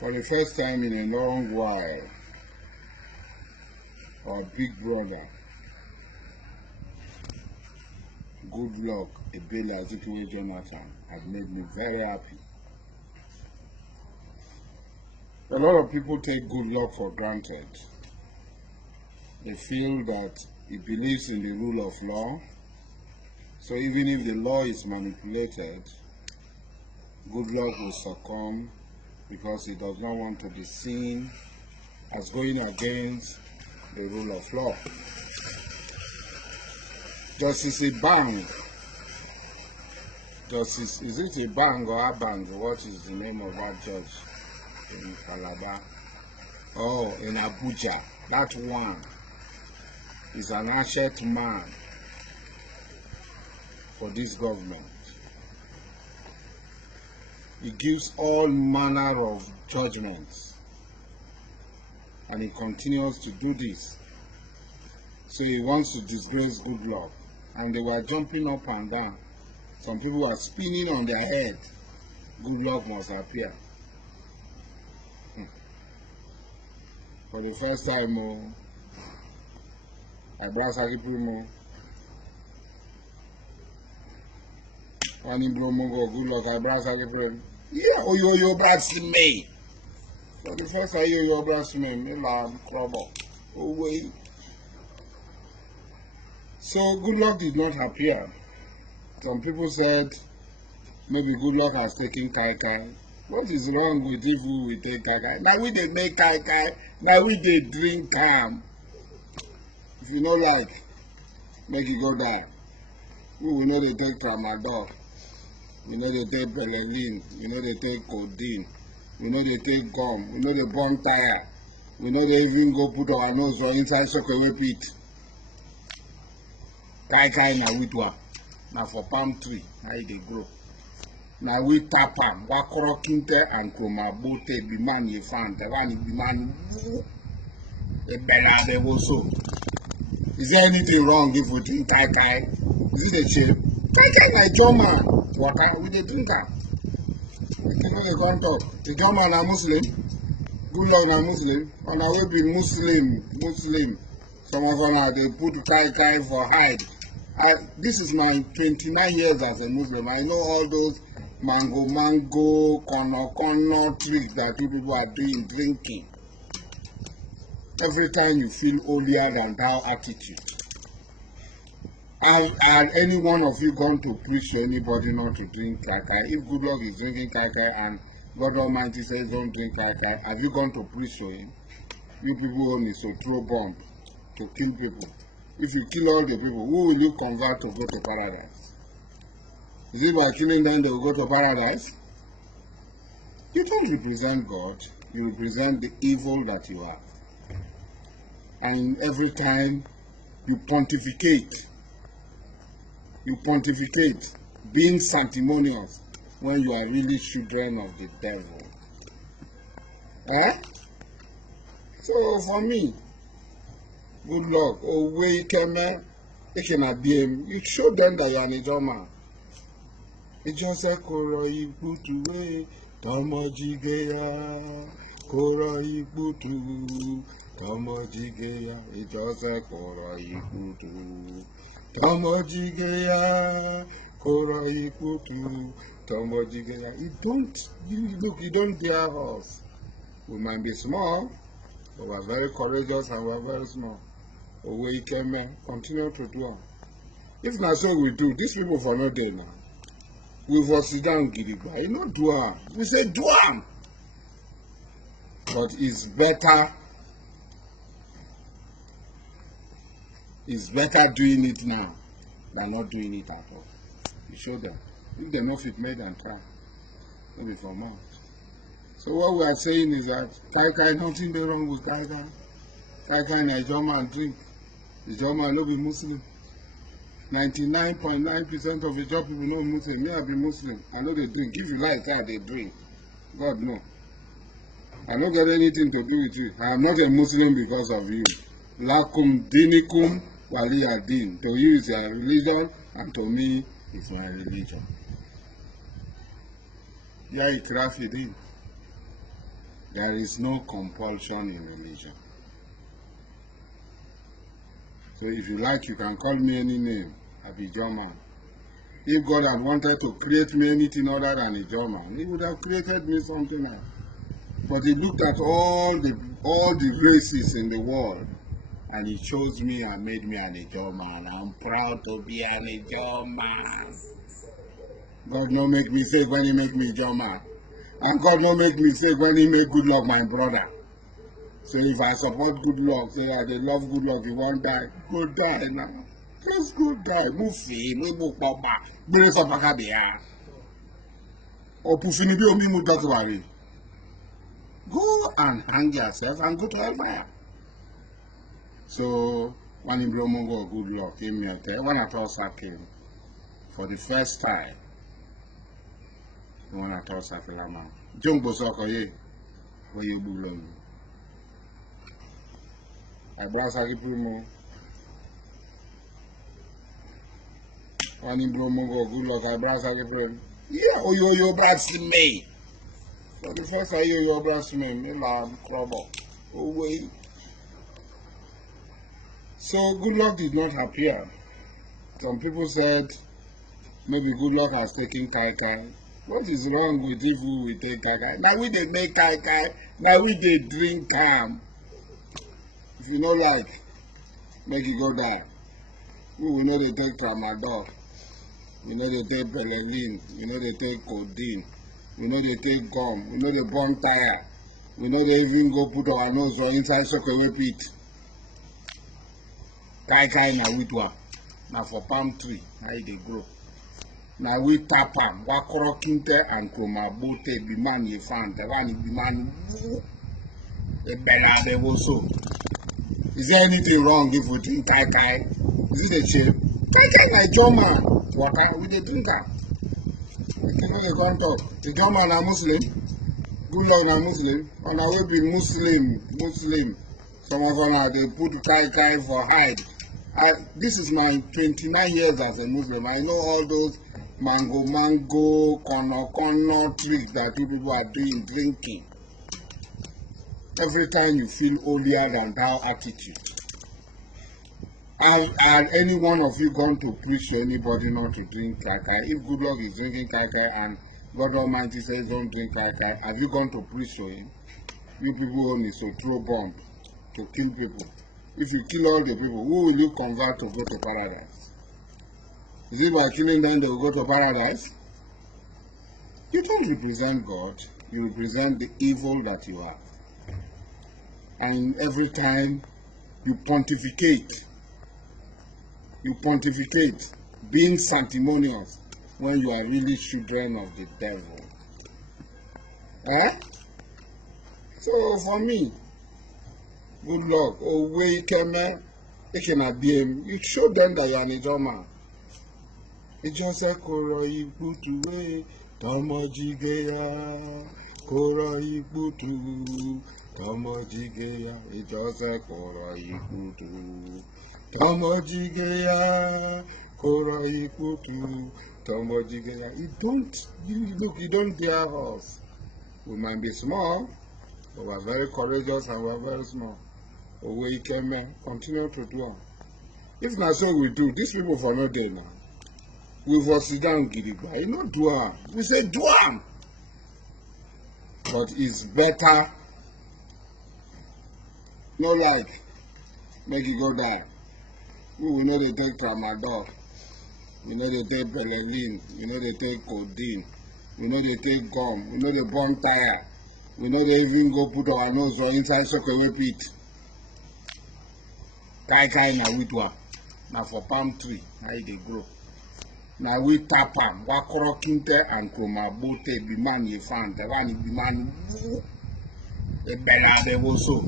For the first time in a long while, our big brother, Goodluck Ebele Azikiwe Jonathan, had made me very happy. A lot of people take Goodluck for granted. They feel that he believes in the rule of law, so even if the law is manipulated, Goodluck will succumb because he does not want to be seen as going against the rule of law. Justice Ibang, is it Ibang or Abang? What is the name of that judge in Calabar? Oh, in Abuja. That one is an asset man for this government. He gives all manner of judgments, and he continues to do this. So he wants to disgrace Goodluck, and they were jumping up and down. Some people were spinning on their head. Goodluck must appear. For the first time, I brought Primo. One bro go Goodluck, I brought Primo. Yeah, yo blasphemy. For the first time, yo blasphemy. Me lad trouble. Oh wait. So Goodluck did not appear. Some people said maybe Goodluck has taken Kai Kai. What is wrong with if we take Kai Kai? Now we they make Kai Kai. Now we they drink calm. If you know like, make it go down. We know they take Tramadol. We know they take Belelin. We know they take codeine. We know they take gum. We know they burn tire. We know they even go put our nose or inside sockaway pit. Kai Kai na witwa. Na for palm tree. Now they grow. Now we tap am. Wakoro kinte and kroma bote biman ye fan. The one biman. The bella they also. Is there anything wrong if we drink Kai Kai? Is it a shame? Kai Kai like German. Waka with the drinker. They can't talk. The German are Muslim. Goodluck are Muslim. And I will be Muslim. Some of them they put Kai Kai for hide. This is my 29 years as a Muslim. I know all those mango, kono tricks that you people are doing, drinking. Every time you feel holier than thou attitude. Had any one of you gone to preach to anybody not to drink Kai Kai? If Goodluck is drinking Kai Kai and God Almighty says don't drink Kai Kai, have you gone to preach to him? You people only so throw bomb to kill people. If you kill all the people, who will you convert to go to paradise? Is it by killing them they will go to paradise? You don't represent God, you represent the evil that you are. And every time you pontificate, being sanctimonious when you are really children of the devil. So for me, Goodluck, you show them that you are a drama. It just like Kora Ibutu, Tamajigeya, Kora Ibutu, Tamajigeya, it just like Kora Ibutu. Tamajigeya, Kora Ibutu, Tamajigeya. You don't dare us. We might be small, but we're very courageous and we're very small. We can continue to do it. If not so we do, these people for no day now. We will sit down Gidigba. You know do it. We say do it. But it's better doing it now than not doing it at all. You show them. If they know if it made and try. Maybe for months. So what we are saying is that Kai Kai, nothing wrong with Kai Kai. Kai Kai na German drink. The German no be Muslim. 99.9% of the job people know Muslim. Me I be Muslim. I know they drink. If you like that, they drink. God no. I don't get anything to do with you. I am not a Muslim because of you. Lakum dinikum waliyadin. To you is your religion, and to me is my religion. Ya ikrafidin. There is no compulsion in religion. So if you like, you can call me any name. I be German. If God had wanted to create me anything other than a German, he would have created me something else. But he looked at all the races in the world, and he chose me and made me an German. I'm proud to be an German. God no make mistake when he make me German. And God no make mistake when he make Goodluck my brother. So if I support Goodluck, say I dey love Goodluck, he won't die, go die now. Just go die. Move papa. Gbere sopaka bia. Opufini bi omi mu dotwari. Go and hang yourself and go to hellfire. So when Imbromongo Goodluck came here, when I told Sakin for the first time, when I told Sakilama, Jumbo Sokoye, where you belong. I brought Saki Primo. When Imbromongo Goodluck, I brought Saki Primo. Yeah, oh, you blasphemy. For the first time, you blasphemy. Me lamb, trouble. Oh, wait. So Goodluck did not appear. Some people said maybe Goodluck has taken Kai Kai. What is wrong with if we take Kai Kai? Now we dey make Kai Kai. Now we dey drink calm. If you no like, make it go down. We know they take Tramadol. We know they take Pelelin. We know they take codeine. We know they take gum. We know they burn tire. We know they even go put our nose or inside soakaway pit. Kai Kai na witwa. Na for palm tree. How they grow. Na we tap am. Wakoro kinte and kroma bote biman ye fan. Tewani biman. The bella de woso. Is there anything wrong if we drink Kai Kai? Is it a shame? Kai Kai like German. Water with the drinker. People they can't talk. The German are Muslim. Goodluck na Muslim. And I will be Muslim. Some of them they put Kai Kai for hide. This is my 29 years as a Muslim. I know all those mango, kono tricks that you people are doing, drinking. Every time you feel holier than thou attitude. Had any one of you gone to preach to anybody not to drink Kai Kai? If Goodluck is drinking Kai Kai and God Almighty says don't drink Kai Kai, have you gone to preach to him? You people only so throw bomb to kill people. If you kill all the people, who will you convert to go to paradise? Is it by killing them they will go to paradise? You don't represent God, you represent the evil that you are. And every time you pontificate, being sanctimonious when you are really children of the devil. So for me, Goodluck, you show them that you are a German. It just said, Kora Ibutu, Tomojigeya, Kora Ibutu, Tomojigeya. It just said, Kora Ibutu, Tomojigeya, Kora Ibutu, Tomojigeya. You don't dare us. We might be small, but we're very courageous and we're very small. Continue to do. If not so we do, these people for no day now. We for sit down gidigba. You know do am. We say do am. But it's better. No like. Make it go down. We know they take Tramadol. We know they take Pelelin. We know they take codeine. We know they take gum. We know they burn tire. We know they even go put our nose or inside soakaway pit. Kai Kai na witwa. Na for palm tree. How they grow. Na we tap am. Wakoro kinte and kroma bote biman ye fan. Tewani biman. The bella de woso.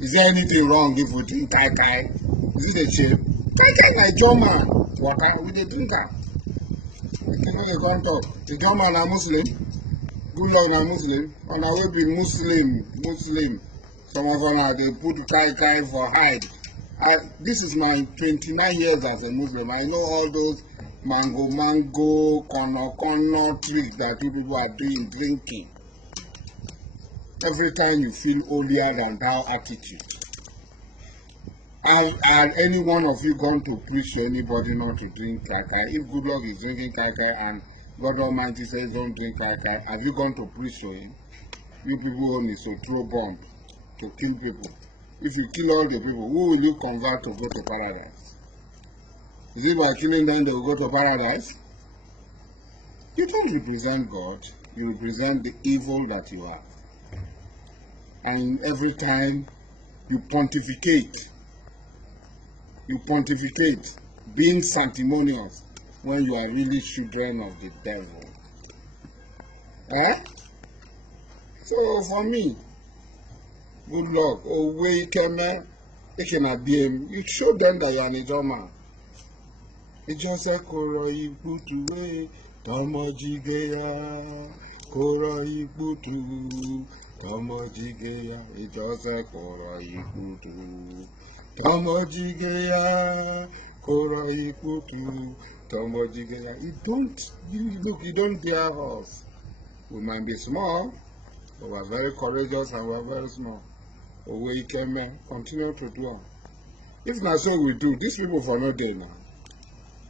Is there anything wrong if we drink Kai Kai? Is it a shame? Kai Kai like German. Water with the drinker. People they can't talk. The German are Muslim. Goodluck na Muslim. And I will be Muslim. Some of them they put Kai Kai for hide. This is my 29 years as a Muslim. I know all those mango, kono tricks that you people are doing, drinking. every time you feel holier than thou attitude. Had any one of you gone to preach to anybody not to drink kaka? If Goodluck is drinking kaka and God Almighty says don't drink kaka, have you gone to preach to him? You people only so throw bomb to kill people. If you kill all the people, who will you convert to go to paradise? Is it by killing them they will go to paradise? You don't represent God, you represent the evil that you are. And every time you pontificate, being sanctimonious when you are really children of the devil. So for me, Goodluck, Oweyikeme, you show them that you are an Ijoma. Ijose koro ikputu tomojigeya, koro ikputu tomojigeya, Ijose koro ikputu tomojigeya, koro ikputu tomojigeya. You don't dare us. We might be small, but we are very courageous and we are very small. Oweyikeme, continue to do it. If not so we do, these people for no day now.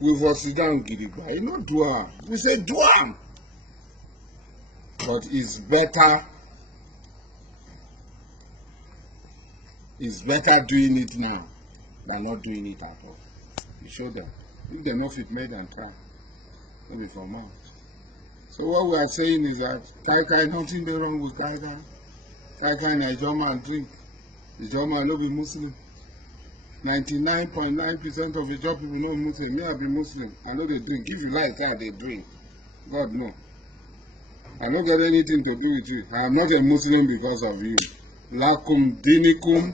We for sit down gidigba. You not do am. We say do am. But it's better doing it now than not doing it at all. You show them. If they know fit made and try. Maybe for more. So what we are saying is that Kai nothing dey wrong with Kai. Kai na Ijoma and drink. Ijoma no be Muslim. 99.9% of the job people know Muslim. Me, I be Muslim. I know they drink. If you like that, they drink. God no. I don't get anything to do with you. I am not a Muslim because of you. Lakum dinikum.